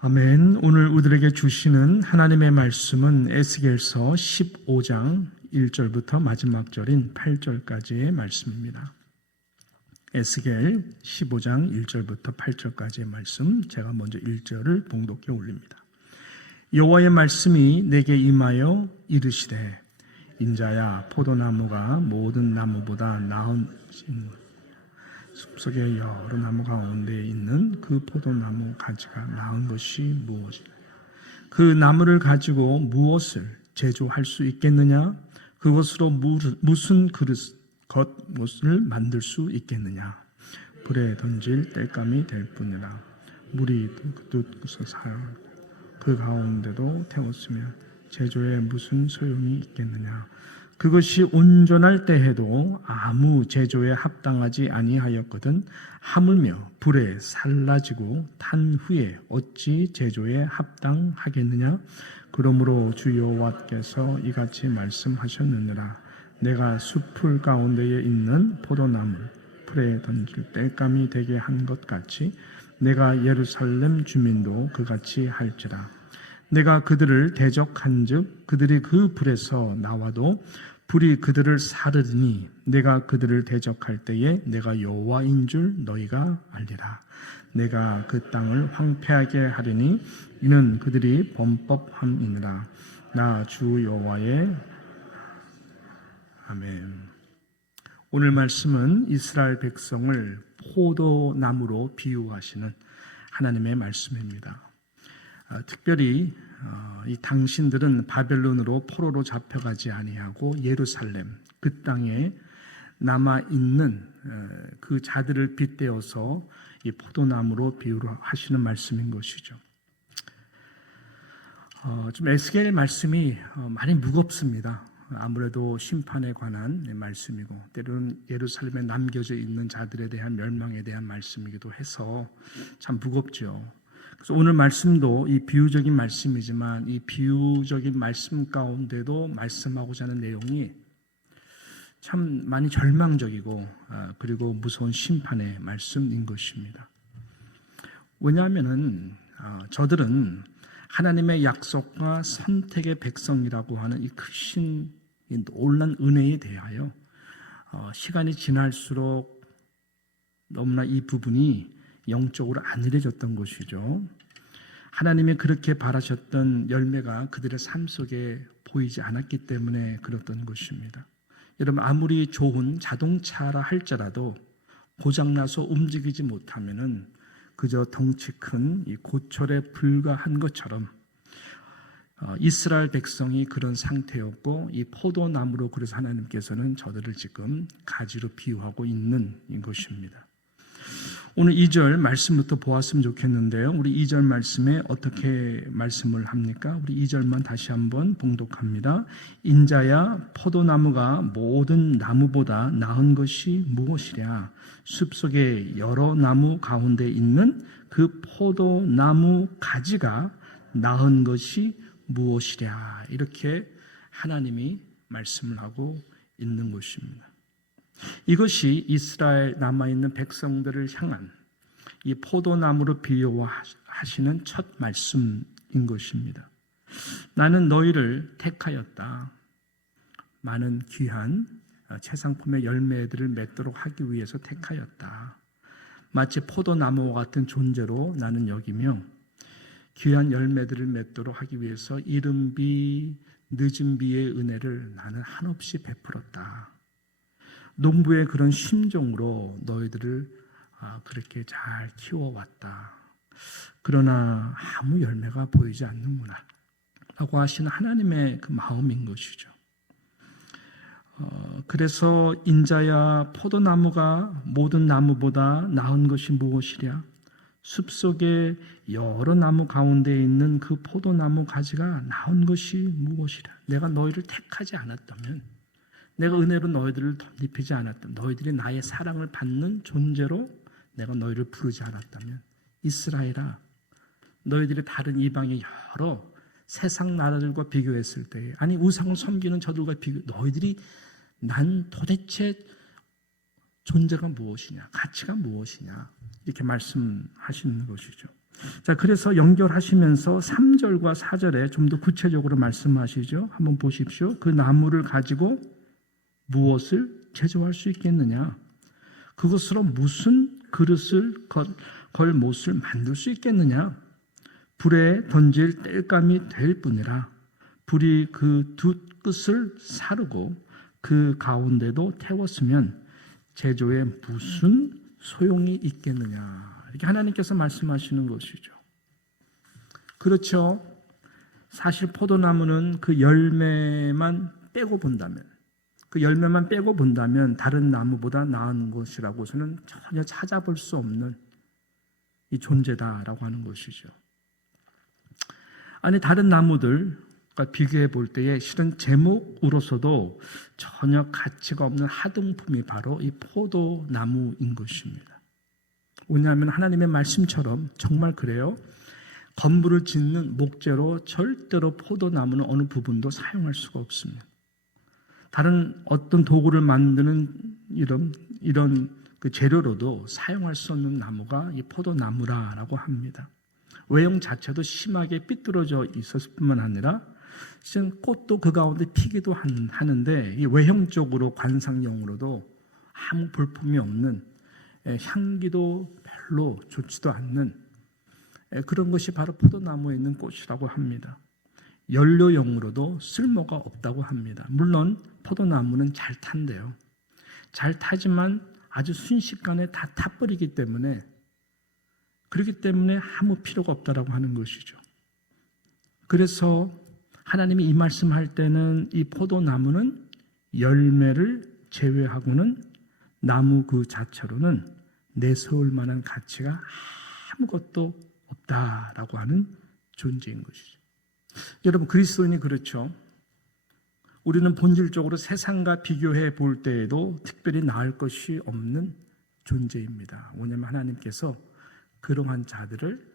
아멘. 오늘 우리에게 주시는 하나님의 말씀은 에스겔서 15장 1절부터 마지막 절인 8절까지의 말씀입니다. 에스겔 15장 1절부터 8절까지의 말씀, 제가 먼저 1절을 봉독해 올립니다. 여호와의 말씀이 내게 임하여 이르시되, 인자야, 포도나무가 모든 나무보다 나은 숲속의 여러 나무 가운데 있는 그 포도나무 가지가 나은 것이 무엇이냐? 그 나무를 가지고 무엇을 제조할 수 있겠느냐? 그것으로 무슨 것을 만들 수 있겠느냐? 불에 던질 땔감이 될 뿐이라. 물이 뜯고서 그 가운데도 태웠으면 제조에 무슨 소용이 있겠느냐? 그것이 온전할 때에도 아무 제조에 합당하지 아니하였거든 하물며 불에 살라지고 탄 후에 어찌 제조에 합당하겠느냐? 그러므로 주 여호와께서 이같이 말씀하셨느니라. 내가 숲풀 가운데에 있는 포도나무를 불에 던질 땔감이 되게 한 것 같이 내가 예루살렘 주민도 그같이 할지라. 내가 그들을 대적한즉 그들이 그 불에서 나와도 불이 그들을 사르리니 내가 그들을 대적할 때에 내가 여호와인 줄 너희가 알리라. 내가 그 땅을 황폐하게 하리니 이는 그들이 범법함이니라. 나 주 여호와의 아멘. 오늘 말씀은 이스라엘 백성을 포도나무로 비유하시는 하나님의 말씀입니다. 특별히 이 당신들은 바벨론으로 포로로 잡혀가지 아니하고 예루살렘 그 땅에 남아 있는 그 자들을 빗대어서 이 포도나무로 비유하시는 말씀인 것이죠. 좀 에스겔 말씀이 많이 무겁습니다. 아무래도 심판에 관한 말씀이고 때로는 예루살렘에 남겨져 있는 자들에 대한 멸망에 대한 말씀이기도 해서 참 무겁죠. 그래서 오늘 말씀도 이 비유적인 말씀이지만 이 비유적인 말씀 가운데도 말씀하고자 하는 내용이 참 많이 절망적이고 그리고 무서운 심판의 말씀인 것입니다. 왜냐하면은 저들은 하나님의 약속과 선택의 백성이라고 하는 이 크신 이 놀란 은혜에 대하여 시간이 지날수록 너무나 이 부분이 영적으로 안일해졌던 것이죠. 하나님이 그렇게 바라셨던 열매가 그들의 삶 속에 보이지 않았기 때문에 그랬던 것입니다. 여러분, 아무리 좋은 자동차라 할지라도 고장나서 움직이지 못하면은 그저 덩치 큰 이 고철에 불과한 것처럼 이스라엘 백성이 그런 상태였고 이 포도나무로 그래서 하나님께서는 저들을 지금 가지로 비유하고 있는 것입니다. 오늘 2절 말씀부터 보았으면 좋겠는데요. 우리 2절 말씀에 어떻게 말씀을 합니까? 우리 2절만 다시 한번 봉독합니다. 인자야, 포도나무가 모든 나무보다 나은 것이 무엇이랴? 숲속의 여러 나무 가운데 있는 그 포도나무 가지가 나은 것이 무엇이랴? 이렇게 하나님이 말씀을 하고 있는 것입니다. 이것이 이스라엘 남아있는 백성들을 향한 이 포도나무로 비유하시는 첫 말씀인 것입니다. 나는 너희를 택하였다. 많은 귀한 채상품의 열매들을 맺도록 하기 위해서 택하였다. 마치 포도나무와 같은 존재로 나는 여기며 귀한 열매들을 맺도록 하기 위해서 이른 비, 늦은 비의 은혜를 나는 한없이 베풀었다. 농부의 그런 심정으로 너희들을 그렇게 잘 키워왔다. 그러나 아무 열매가 보이지 않는구나 라고 하시는 하나님의 그 마음인 것이죠. 그래서 인자야, 포도나무가 모든 나무보다 나은 것이 무엇이랴? 숲속에 여러 나무 가운데 있는 그 포도나무 가지가 나은 것이 무엇이랴? 내가 너희를 택하지 않았다면, 내가 은혜로 너희들을 덧입히지 않았다면, 너희들이 나의 사랑을 받는 존재로 내가 너희를 부르지 않았다면, 이스라엘아, 너희들이 다른 이방의 여러 세상 나라들과 비교했을 때, 아니 우상을 섬기는 저들과 비교, 너희들이 난 도대체 존재가 무엇이냐, 가치가 무엇이냐, 이렇게 말씀하시는 것이죠. 자, 그래서 연결하시면서 3절과 4절에 좀 더 구체적으로 말씀하시죠. 한번 보십시오. 그 나무를 가지고 무엇을 제조할 수 있겠느냐? 그것으로 무슨 그릇을 걸 못을 만들 수 있겠느냐? 불에 던질 땔감이 될 뿐이라. 불이 그 두 끝을 사르고 그 가운데도 태웠으면 제조에 무슨 소용이 있겠느냐? 이렇게 하나님께서 말씀하시는 것이죠. 그렇죠. 사실 포도나무는 그 열매만 빼고 본다면, 다른 나무보다 나은 것이라고서는 전혀 찾아볼 수 없는 이 존재다라고 하는 것이죠. 아니, 다른 나무들과 비교해 볼 때에 실은 제목으로서도 전혀 가치가 없는 하등품이 바로 이 포도나무인 것입니다. 왜냐하면 하나님의 말씀처럼 정말 그래요. 건물을 짓는 목재로 절대로 포도나무는 어느 부분도 사용할 수가 없습니다. 다른 어떤 도구를 만드는 이런 그 재료로도 사용할 수 없는 나무가 이 포도나무라고 합니다. 외형 자체도 심하게 삐뚤어져 있었을 뿐만 아니라 꽃도 그 가운데 피기도 하는데 이 외형적으로 관상용으로도 아무 볼품이 없는, 향기도 별로 좋지도 않는 그런 것이 바로 포도나무에 있는 꽃이라고 합니다. 연료용으로도 쓸모가 없다고 합니다. 물론 포도나무는 잘 탄대요. 잘 타지만 아주 순식간에 다 타버리기 때문에, 그렇기 때문에 아무 필요가 없다라고 하는 것이죠. 그래서 하나님이 이 말씀할 때는 이 포도나무는 열매를 제외하고는 나무 그 자체로는 내세울 만한 가치가 아무것도 없다라고 하는 존재인 것이죠. 여러분, 그리스도인이 그렇죠. 우리는 본질적으로 세상과 비교해 볼 때에도 특별히 나을 것이 없는 존재입니다. 왜냐하면 하나님께서 그러한 자들을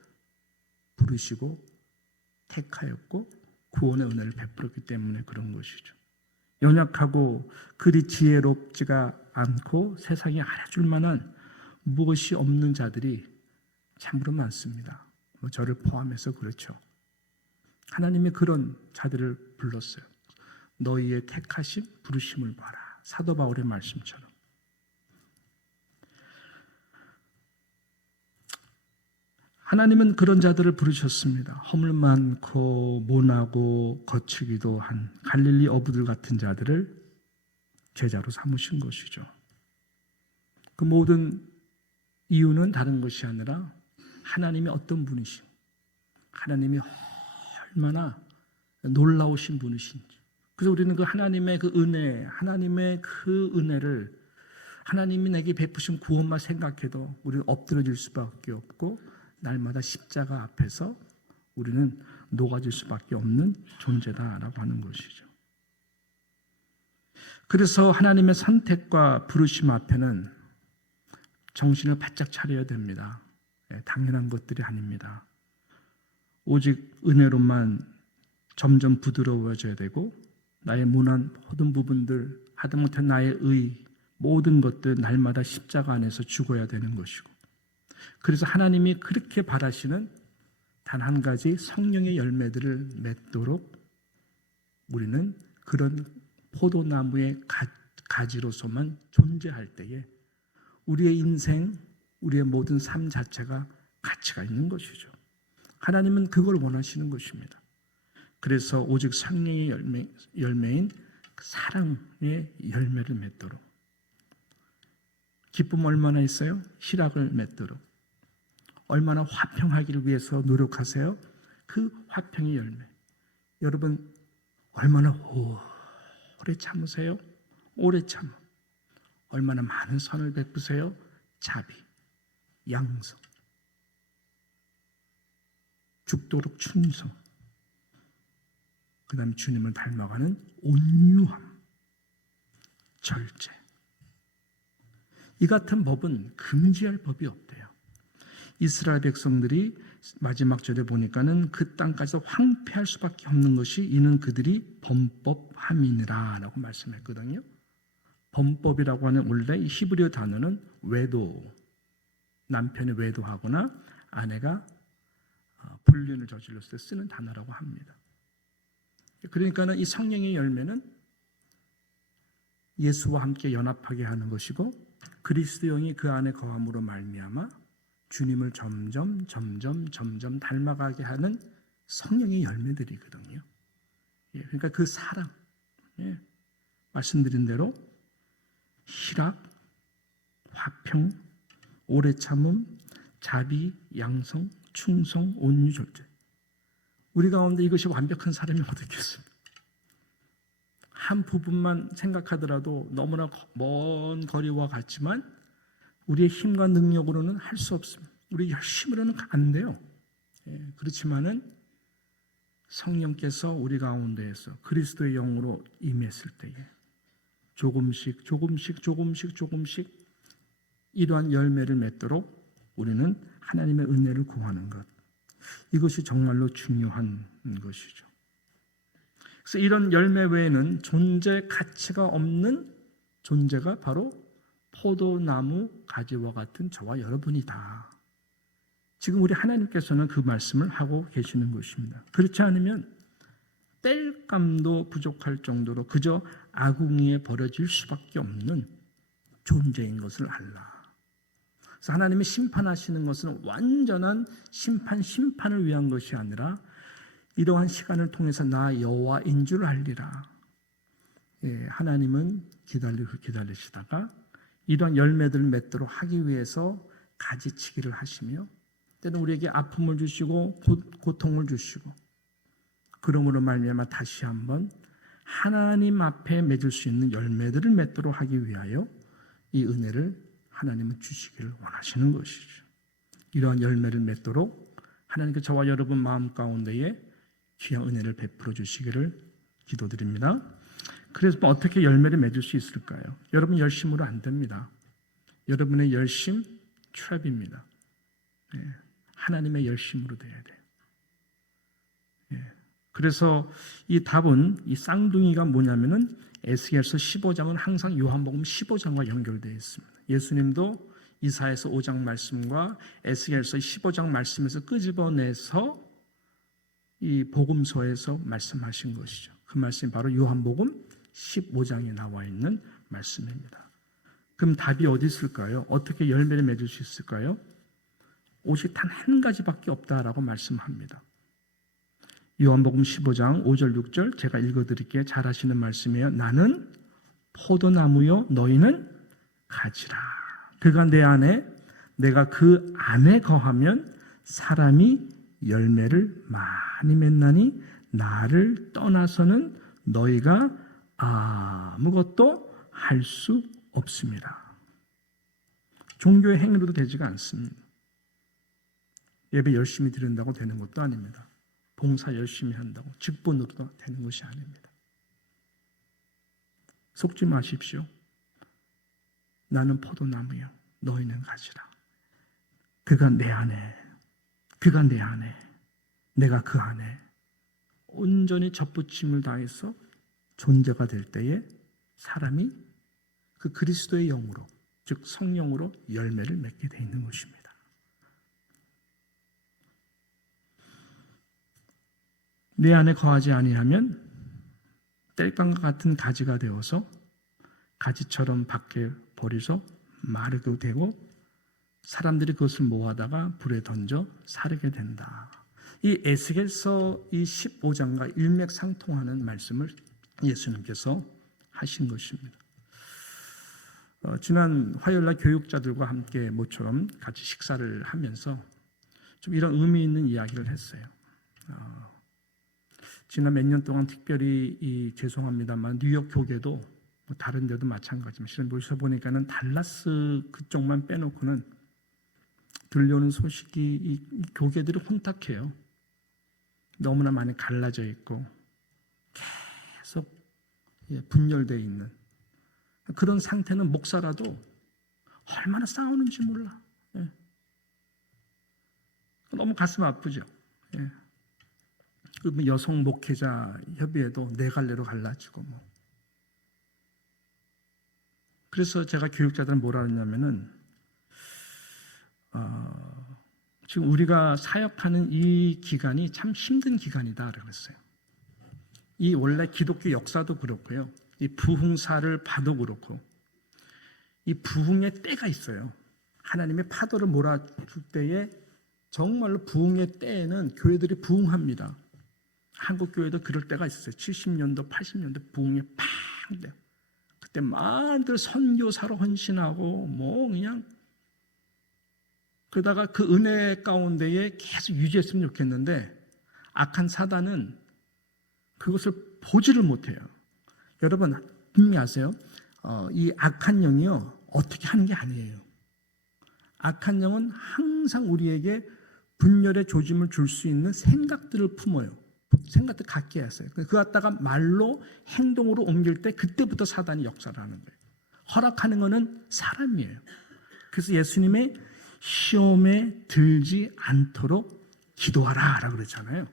부르시고 택하였고 구원의 은혜를 베풀었기 때문에 그런 것이죠. 연약하고 그리 지혜롭지가 않고 세상에 알아줄 만한 무엇이 없는 자들이 참으로 많습니다. 저를 포함해서 그렇죠. 하나님이 그런 자들을 불렀어요. 너희의 택하심, 부르심을 봐라. 사도 바울의 말씀처럼. 하나님은 그런 자들을 부르셨습니다. 허물 많고 모나고 거치기도 한 갈릴리 어부들 같은 자들을 제자로 삼으신 것이죠. 그 모든 이유는 다른 것이 아니라 하나님이 어떤 분이신, 하나님이 얼마나 놀라우신 분이신지. 그래서 우리는 그 하나님의 그 은혜, 하나님의 그 은혜를, 하나님이 내게 베푸신 구원만 생각해도 우리는 엎드러질 수밖에 없고 날마다 십자가 앞에서 우리는 녹아질 수밖에 없는 존재다라고 하는 것이죠. 그래서 하나님의 선택과 부르심 앞에는 정신을 바짝 차려야 됩니다. 당연한 것들이 아닙니다. 오직 은혜로만 점점 부드러워져야 되고, 나의 모난 모든 부분들, 하다못해 나의 모든 것들 날마다 십자가 안에서 죽어야 되는 것이고, 그래서 하나님이 그렇게 바라시는 단 한 가지 성령의 열매들을 맺도록 우리는 그런 포도나무의 가지로서만 존재할 때에 우리의 인생, 우리의 모든 삶 자체가 가치가 있는 것이죠. 하나님은 그걸 원하시는 것입니다. 그래서 오직 성령의 열매인 사랑의 열매를 맺도록, 기쁨 얼마나 있어요? 희락을 맺도록, 얼마나 화평하기를 위해서 노력하세요? 그 화평의 열매. 여러분, 얼마나 오래 참으세요? 오래 참어. 얼마나 많은 선을 베푸세요? 자비, 양성, 죽도록 충성, 그 다음에 주님을 닮아가는 온유함, 절제. 이 같은 법은 금지할 법이 없대요. 이스라엘 백성들이 마지막 절에 보니까는 그 땅까지 황폐할 수밖에 없는 것이 이는 그들이 범법함이니라 라고 말씀했거든요. 범법이라고 하는 원래 이 히브리어 단어는 외도, 남편이 외도하거나 아내가 불륜을 저질렀을 때 쓰는 단어라고 합니다. 그러니까는 이 성령의 열매는 예수와 함께 연합하게 하는 것이고 그리스도 영이 그 안에 거함으로 말미암아 주님을 점점 닮아가게 하는 성령의 열매들이거든요. 그러니까 그 사랑, 말씀드린 대로 희락, 화평, 오래 참음, 자비, 양성, 충성, 온유, 절제. 우리 가운데 이것이 완벽한 사람이 어디 있겠습니까? 한 부분만 생각하더라도 너무나 먼 거리와 같지만 우리의 힘과 능력으로는 할 수 없습니다. 우리 열심으로는 안 돼요. 그렇지만은 성령께서 우리 가운데에서 그리스도의 영으로 임했을 때에 조금씩 이러한 열매를 맺도록 우리는 하나님의 은혜를 구하는 것. 이것이 정말로 중요한 것이죠. 그래서 이런 열매 외에는 존재 가치가 없는 존재가 바로 포도나무 가지와 같은 저와 여러분이다. 지금 우리 하나님께서는 그 말씀을 하고 계시는 것입니다. 그렇지 않으면 땔감도 부족할 정도로 그저 아궁이에 버려질 수밖에 없는 존재인 것을 알라. 그래서 하나님이 심판하시는 것은 완전한 심판을 위한 것이 아니라 이러한 시간을 통해서 나 여호와인 줄 알리라. 하나님은 기다리시다가 이러한 열매들을 맺도록 하기 위해서 가지치기를 하시며 때는 우리에게 아픔을 주시고 고통을 주시고 그러므로 말미암아 다시 한번 하나님 앞에 맺을 수 있는 열매들을 맺도록 하기 위하여 이 은혜를 하나님은 주시기를 원하시는 것이죠. 이러한 열매를 맺도록 하나님께 저와 여러분 마음 가운데에 귀한 은혜를 베풀어 주시기를 기도드립니다. 그래서 어떻게 열매를 맺을 수 있을까요? 여러분 열심으로 안 됩니다. 여러분의 열심 트랩입니다. 하나님의 열심으로 돼야 돼요. 그래서 이 답은 이 쌍둥이가 뭐냐면은 에스겔서 15장은 항상 요한복음 15장과 연결되어 있습니다. 예수님도 이사야서 5장 말씀과 에스겔서 15장 말씀에서 끄집어내서 이 복음서에서 말씀하신 것이죠. 그 말씀이 바로 요한복음 15장에 나와 있는 말씀입니다. 그럼 답이 어디 있을까요? 어떻게 열매를 맺을 수 있을까요? 오직 단 한 가지밖에 없다라고 말씀합니다. 요한복음 15장 5절 6절 제가 읽어드릴게요. 잘 하시는 말씀이에요. 나는 포도나무요 너희는 가지라. 그가 내 안에 내가 그 안에 거하면 사람이 열매를 많이 맺나니 나를 떠나서는 너희가 아무것도 할 수 없습니다. 종교의 행위로도 되지가 않습니다. 예배 열심히 드린다고 되는 것도 아닙니다. 봉사 열심히 한다고 직분으로도 되는 것이 아닙니다. 속지 마십시오. 나는 포도나무요 너희는 가지라. 그가 내 안에 내가 그 안에 온전히 접붙임을 다해서 존재가 될 때에 사람이 그 그리스도의 영으로 즉 성령으로 열매를 맺게 되어 있는 것입니다. 내 안에 거하지 아니하면 땔감과 같은 가지가 되어서 가지처럼 밖에 버려서 마르게 되고 사람들이 그것을 모아다가 불에 던져 사르게 된다. 이 에스겔서 이 15장과 일맥상통하는 말씀을 예수님께서 하신 것입니다. 지난 화요일날 교육자들과 함께 모처럼 같이 식사를 하면서 좀 이런 의미 있는 이야기를 했어요. 지난 몇 년 동안 특별히 죄송합니다만 뉴욕 교계도 뭐 다른 데도 마찬가지지만 실은 모셔 보니까는 달라스 그쪽만 빼놓고는 들려오는 소식이 이 교계들이 혼탁해요. 너무나 많이 갈라져 있고 계속 분열되어 있는 그런 상태는 목사라도 얼마나 싸우는지 몰라. 너무 가슴 아프죠. 여성 목회자 협의회도 네 갈래로 갈라지고 뭐. 그래서 제가 교육자들은 뭐라 하냐면은 지금 우리가 사역하는 이 기간이 참 힘든 기간이다 그랬어요. 이 원래 기독교 역사도 그렇고요. 이 부흥사를 봐도 그렇고 이 부흥의 때가 있어요. 하나님의 파도를 몰아줄 때에 정말로 부흥의 때에는 교회들이 부흥합니다. 한국 교회도 그럴 때가 있었어요. 70년도, 80년도 부흥이 팡 돼요. 그때 많이들 선교사로 헌신하고 뭐 그냥 그러다가 그 은혜 가운데에 계속 유지했으면 좋겠는데 악한 사단은 그것을 보지를 못해요. 여러분 분명히 아세요? 이 악한 영이요 어떻게 하는 게 아니에요. 악한 영은 항상 우리에게 분열의 조짐을 줄 수 있는 생각들을 품어요. 생각들 갖게 하세요. 그 갖다가 말로 행동으로 옮길 때 그때부터 사단이 역사를 하는 거예요. 허락하는 것은 사람이에요. 그래서 예수님의 시험에 들지 않도록 기도하라 라고 그랬잖아요.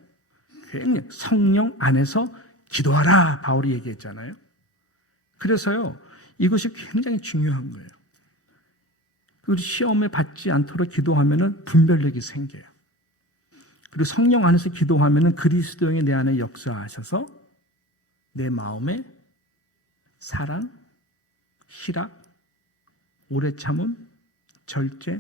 성령 안에서 기도하라 바울이 얘기했잖아요. 그래서요 이것이 굉장히 중요한 거예요. 우리 시험에 받지 않도록 기도하면 분별력이 생겨요. 그리고 성령 안에서 기도하면 그리스도 영이 내 안에 역사하셔서 내 마음에 사랑, 희락, 오래 참음, 절제,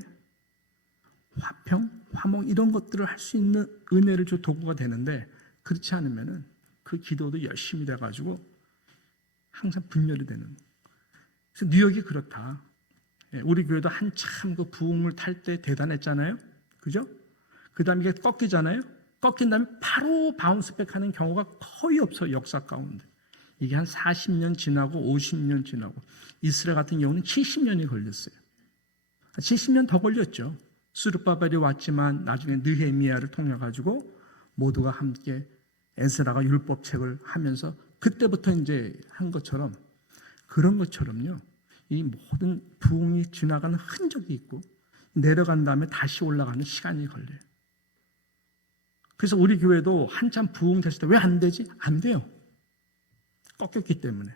화평, 화목 이런 것들을 할 수 있는 은혜를 줘 도구가 되는데 그렇지 않으면 그 기도도 열심히 돼가지고 항상 분열이 되는 거예요. 그래서 뉴욕이 그렇다. 우리 교회도 한참 그 부흥을 탈 때 대단했잖아요. 그죠? 그 다음에 이게 꺾이잖아요. 꺾인 다음에 바로 바운스백 하는 경우가 거의 없어요. 역사 가운데. 이게 한 40년 지나고 50년 지나고 이스라엘 같은 경우는 70년이 걸렸어요. 70년 더 걸렸죠. 스룹바벨이 왔지만 나중에 느헤미야를 통해 가지고 모두가 함께 에스라가 율법책을 하면서 그때부터 이제 한 것처럼 그런 것처럼요. 이 모든 부흥이 지나가는 흔적이 있고 내려간 다음에 다시 올라가는 시간이 걸려요. 그래서 우리 교회도 한참 부흥됐을 때 왜 안 되지? 안 돼요. 꺾였기 때문에.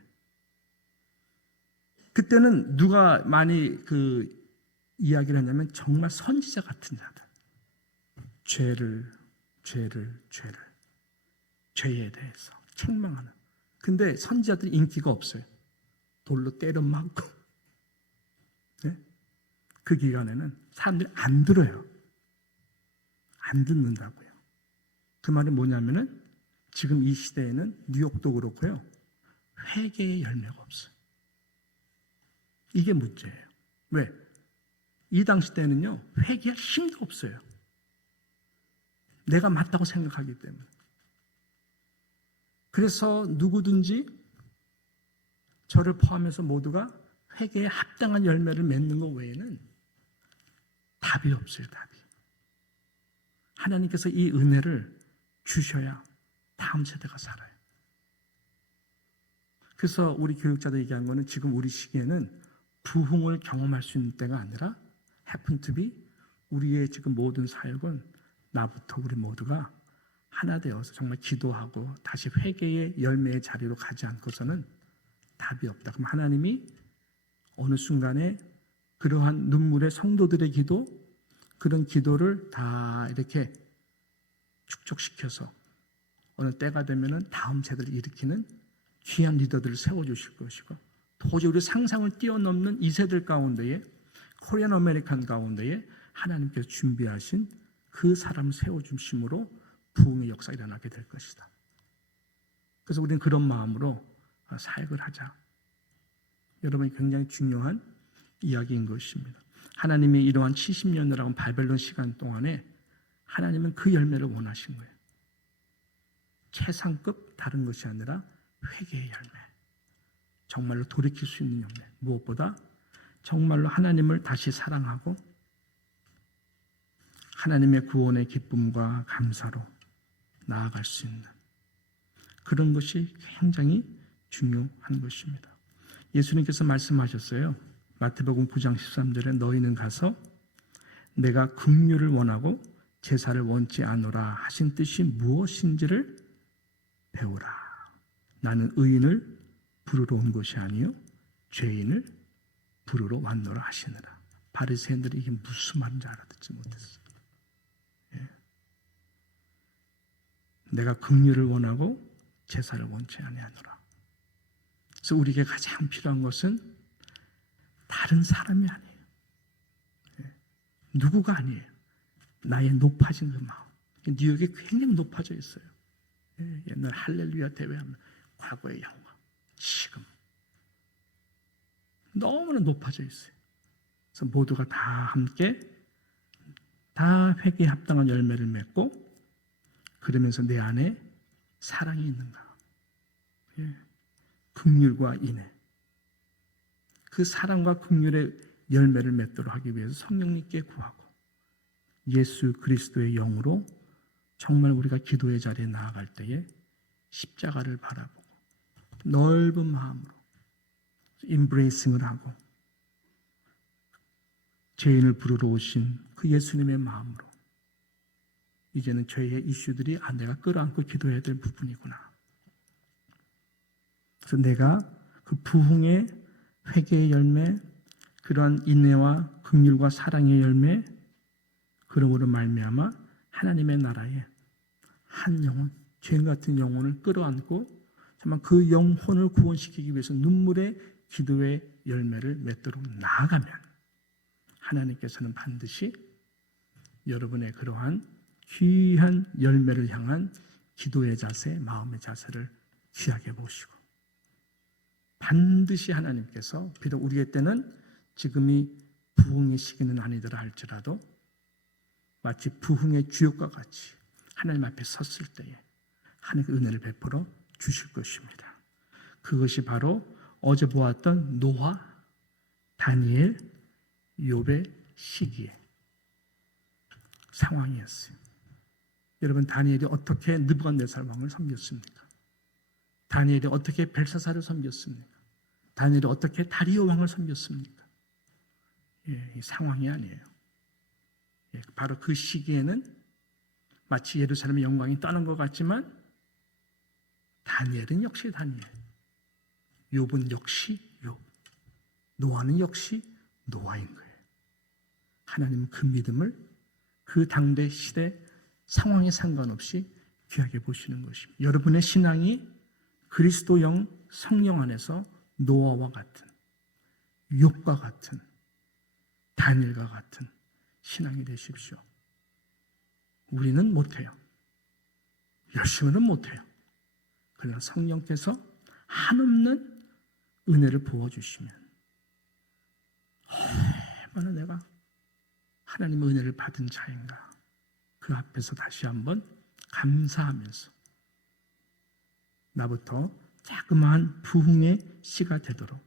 그때는 누가 많이 그 이야기를 하냐면 정말 선지자 같은 자들. 죄에 대해서 책망하는. 근데 선지자들이 인기가 없어요. 돌로 때려 맞고. 네? 그 기간에는 사람들이 안 들어요. 안 듣는다고요. 그 말이 뭐냐면은 지금 이 시대에는 뉴욕도 그렇고요. 회개의 열매가 없어요. 이게 문제예요. 왜? 이 당시 때는요. 회개할 힘도 없어요. 내가 맞다고 생각하기 때문에. 그래서 누구든지 저를 포함해서 모두가 회개에 합당한 열매를 맺는 것 외에는 답이 없어요. 답이. 하나님께서 이 은혜를 주셔야 다음 세대가 살아요. 그래서 우리 교육자들 얘기한 거는 지금 우리 시기에는 부흥을 경험할 수 있는 때가 아니라 happen to be 우리의 지금 모든 사역은 나부터 우리 모두가 하나 되어서 정말 기도하고 다시 회개의 열매의 자리로 가지 않고서는 답이 없다. 그럼 하나님이 어느 순간에 그러한 눈물의 성도들의 기도 그런 기도를 다 이렇게 축적시켜서 어느 때가 되면은 다음 세대를 일으키는 귀한 리더들을 세워주실 것이고 도저히 우리 상상을 뛰어넘는 이 세대 가운데에 코리안 아메리칸 가운데에 하나님께서 준비하신 그 사람을 세워주심으로 부흥의 역사가 일어나게 될 것이다. 그래서 우리는 그런 마음으로 사역을 하자. 여러분이 굉장히 중요한 이야기인 것입니다. 하나님이 이러한 70년이라고 바벨론 시간 동안에 하나님은 그 열매를 원하신 거예요. 최상급 다른 것이 아니라 회개의 열매. 정말로 돌이킬 수 있는 열매. 무엇보다 정말로 하나님을 다시 사랑하고 하나님의 구원의 기쁨과 감사로 나아갈 수 있는 그런 것이 굉장히 중요한 것입니다. 예수님께서 말씀하셨어요. 마태복음 9장 13절에 너희는 가서 내가 긍휼을 원하고 제사를 원치 않노라 하신 뜻이 무엇인지를 배우라. 나는 의인을 부르러 온 것이 아니요 죄인을 부르러 왔노라 하시느라. 바리새인들이 이게 무슨 말인지 알아듣지 못했어요. 내가 긍휼을 원하고 제사를 원치 아니하노라. 그래서 우리에게 가장 필요한 것은 다른 사람이 아니에요. 누구가 아니에요. 나의 높아진 그 마음. 뉴욕이 굉장히 높아져 있어요. 옛날 할렐루야 대회하면 과거의 영광, 지금 너무나 높아져 있어요. 그래서 모두가 다 함께 다 회개에 합당한 열매를 맺고 그러면서 내 안에 사랑이 있는가? 긍휼과 인애. 그 사랑과 긍휼의 열매를 맺도록 하기 위해서 성령님께 구하고 예수 그리스도의 영으로 정말 우리가 기도의 자리에 나아갈 때에 십자가를 바라보고 넓은 마음으로 임브레이싱을 하고 죄인을 부르러 오신 그 예수님의 마음으로 이제는 죄의 이슈들이 내가 끌어안고 기도해야 될 부분이구나. 그래서 내가 그 부흥의 회개의 열매, 그러한 인애와 긍휼과 사랑의 열매, 그러므로 말미암아 하나님의 나라에 한 영혼, 죄인 같은 영혼을 끌어안고 정말 그 영혼을 구원시키기 위해서 눈물의 기도의 열매를 맺도록 나아가면 하나님께서는 반드시 여러분의 그러한 귀한 열매를 향한 기도의 자세, 마음의 자세를 귀하게 보시고 반드시 하나님께서 비록 우리의 때는 지금이 부흥의 시기는 아니더라 할지라도 마치 부흥의 주역과 같이 하나님 앞에 섰을 때에 하나님의 은혜를 베풀어 주실 것입니다. 그것이 바로 어제 보았던 노아, 다니엘, 욥의 시기의 상황이었어요. 여러분, 다니엘이 어떻게 느부갓네살 왕을 섬겼습니까? 다니엘이 어떻게 벨사사를 섬겼습니까? 다니엘이 어떻게 다리오 왕을 섬겼습니까? 이 상황이 아니에요. 바로 그 시기에는 마치 예루살렘의 영광이 떠난 것 같지만 다니엘은 역시 다니엘, 욥은 역시 욥, 노아는 역시 노아인 거예요. 하나님은 그 믿음을 그 당대 시대 상황에 상관없이 귀하게 보시는 것입니다. 여러분의 신앙이 그리스도 영 성령 안에서 노아와 같은, 욥과 같은, 다니엘과 같은 신앙이 되십시오. 우리는 못해요. 열심히는 못해요. 그러나 성령께서 한없는 은혜를 부어주시면 얼마나 내가 하나님의 은혜를 받은 자인가 그 앞에서 다시 한번 감사하면서 나부터 자그마한 부흥의 씨가 되도록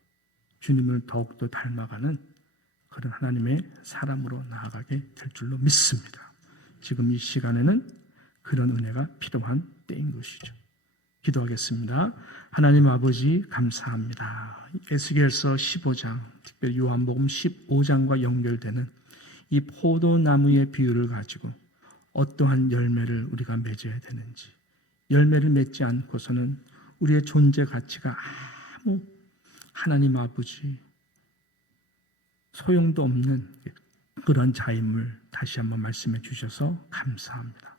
주님을 더욱더 닮아가는 그런 하나님의 사람으로 나아가게 될 줄로 믿습니다. 지금 이 시간에는 그런 은혜가 필요한 때인 것이죠. 기도하겠습니다. 하나님 아버지 감사합니다. 에스겔서 15장, 특별히 요한복음 15장과 연결되는 이 포도나무의 비유를 가지고 어떠한 열매를 우리가 맺어야 되는지, 열매를 맺지 않고서는 우리의 존재 가치가 아무 하나님 아버지 소용도 없는 그런 자임을 다시 한번 말씀해 주셔서 감사합니다.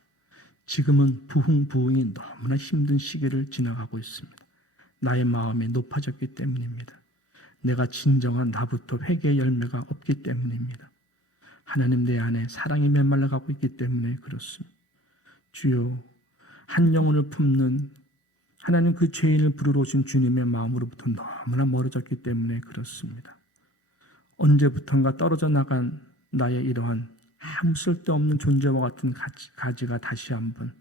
지금은 부흥이 너무나 힘든 시기를 지나가고 있습니다. 나의 마음이 높아졌기 때문입니다. 내가 진정한 나부터 회개의 열매가 없기 때문입니다. 하나님 내 안에 사랑이 메말라가고 있기 때문에 그렇습니다. 주여, 한 영혼을 품는 하나님 그 죄인을 부르러 오신 주님의 마음으로부터 너무나 멀어졌기 때문에 그렇습니다. 언제부턴가 떨어져 나간 나의 이러한 아무 쓸데없는 존재와 같은 가지가 다시 한번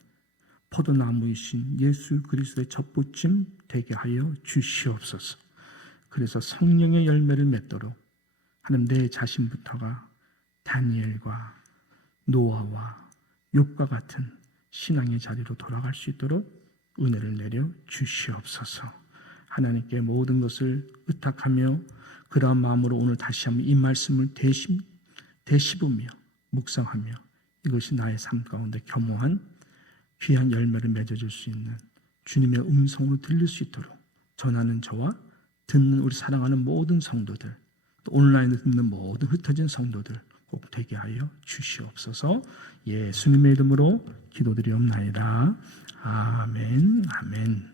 포도나무이신 예수 그리스도의 젖붙임 되게 하여 주시옵소서. 그래서 성령의 열매를 맺도록 하나님 내 자신부터가 다니엘과 노아와 욥과 같은 신앙의 자리로 돌아갈 수 있도록 은혜를 내려 주시옵소서. 하나님께 모든 것을 의탁하며 그러한 마음으로 오늘 다시 한번 이 말씀을 되씹으며 묵상하며 이것이 나의 삶 가운데 겸허한 귀한 열매를 맺어줄 수 있는 주님의 음성으로 들릴 수 있도록 전하는 저와 듣는 우리 사랑하는 모든 성도들, 또 온라인에 듣는 모든 흩어진 성도들 꼭 되게 하여 주시옵소서. 예수님의 이름으로 기도드리옵나이다. 아멘. 아멘.